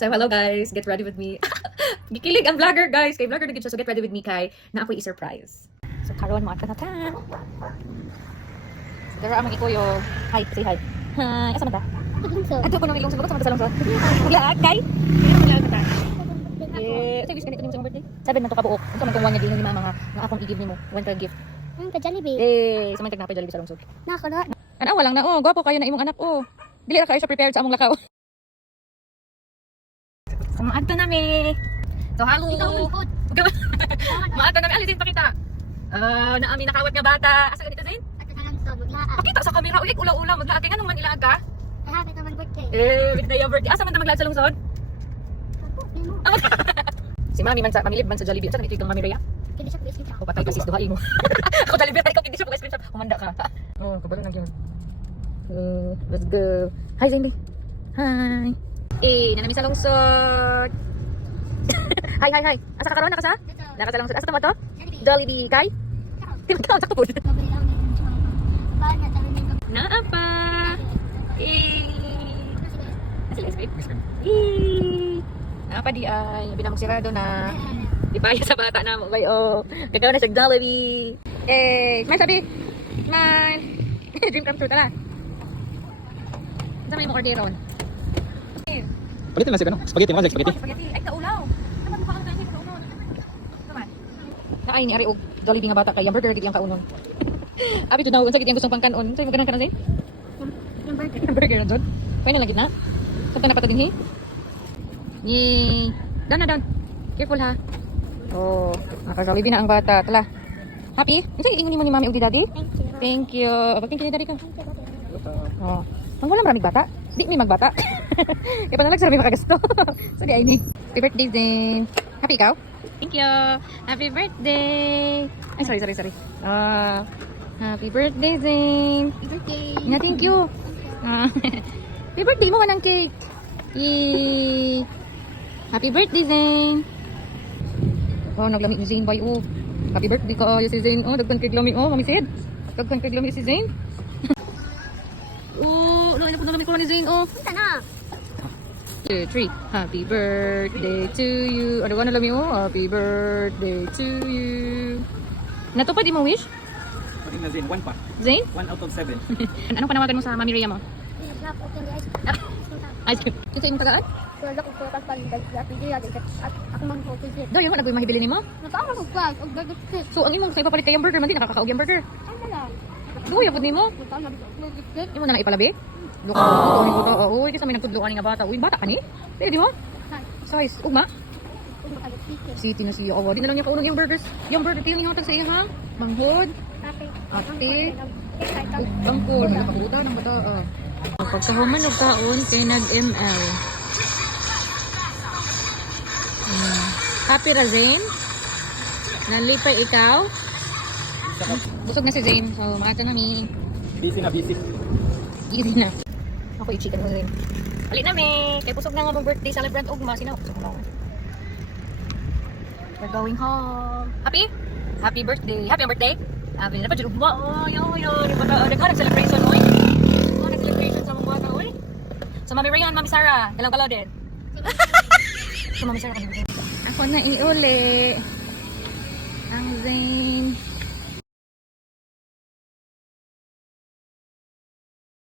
So hello guys, get ready with me. Gikilig ang vlogger guys, kay vlogger na gid siya, so get ready with me kay na ako'y i-surprise. So karon mo ta. So dara amang ikuyo. Hi, say hi. Hi, asa man ta? Ato ko nang ilong sugot sa lungsod. Wala kay. Say wish kanito nimong birthday. Sabi man to kabuok. Unsa man tong wanya dingon ni mama nga akong i-give nimo. One ka gift. Ang ka-Jollibee. Sa man tagna pa Jollibee sa lungsod. Nakakala. Ana lang na gwapo kayo na imong anak Dili ra kayo siya prepared sa among lakaw. Maadto na mi. So hello. Maadto na mi alisin pakita. Na ami nakawat nga bata. Asa ganito Zain? Pakita sa camera ulit ula-ula maglaag kay nganong man ilaga? Happy naman birthday. Birthday birthday. Asa man ta maglaag sa lungsod? Si Mami man sa pamilib man sa Jollibee. Asa ganito itong Mami Rhea? Kindi siya po O patay ka sis duhain mo. Ako Jollibee tayo kindi siya po screenshot. Humanda ka. Kabalo nang yun. Let's go. Hi Zain. Hi. Nanami sa lungsod. Hi. Asa ka karon nakasa? Nakasa lungsod. Asa tama to? Jollibee kay? Tinatawag sakto po. Naapa. Naapa di ay binamog sirado na. Di pa sa bata na mo kay gagawa na sa Jollibee. May sabi. Man. Dream come true tara. Saan mo orderon? Palitin lang siya, spaghetti, mga spaghetti. Spaghetti. Ay, kaulaw. Naman mo pa kang kainin, kaunon. Naman. Naay ni Ari og Jollibee nga bata kay hamburger gid yang kaunon. Abi to daw unsa gid yang gustong pangkanon. Say mo ganan ka na Zain? Yung birthday. Hamburger na jud. Final lang gid na. Sa na patadin hi. Yay. Down. Careful ha. Naka-Jollibee na ang bata. Tala. Happy? Unsa ingon nimo ni Mami ug di Daddy? Thank you. Thank you ni Daddy ka. Ang wala maraming bata. Di may magbata. Kaya pa nalag sa rin makagasto. So di ay ni. Happy birthday Zain. Happy ikaw? Thank you. Happy birthday. Ay sorry. Happy birthday Zain. Happy birthday. Thank you. Happy birthday mo manang cake. Yay. Happy birthday Zain. Naglami ni Zain bay Happy birthday ka si Zain. Dagkan kay glami Mami Sid. Dagkan kay glami si Zain. Ano po nagamit ko ni Zain Punta na. 2, 3. Happy birthday to you. Ano ba na lami Happy birthday to you. Natupad mo wish? Pati na Zain, 1 pa. Zain? 1 out of 7. Anong panawagan mo sa Mami Rhea mo? Pinag-lap o candy ice. Ice cream. Ito yung tagaan? Wala ko prutas pa rin. Happy day. At ako mang focus it. Daw yun nagawin mahibili ni mo? Natawa ko class. Og dagat sit. So ang imong sa ipapalit kay hamburger man din nakakaog yung burger. Ano lang. Duwa yapod nimo. Natawa na dagat sit. Imo na ipalabi? Luka ko. Kasi may nagtudluan nga bata. Uy, bata ka ni? Pwede mo? Size. Ugma? Kung makalit chicken. City na siya. Di na lang niya kaunong yung burgers. Yung burger, tiyo niya hatag sa iya ha? Manghod. Ate. Bangkol. Nakakuta ng bata. Pagkahuman o kaon, kay nag-ML. Happy ra Zain? Nalipay ikaw? Busog na si Zain. So, makata na mi. Busy. Easy na. Ako i-chicken mo rin. Hali na mi. Kay pusog na nga mong birthday celebrant ugma. Sino? We're going home. Happy? Happy birthday. Happy ang birthday? Happy na pa dyan ugma. Naghanap celebration. Nag-celebration sa mga bata. So Mami Rhea, Mami Sarah. Galaw-galaw din. So Mami Sarah ka na. Ako na iuli. Ang Zain.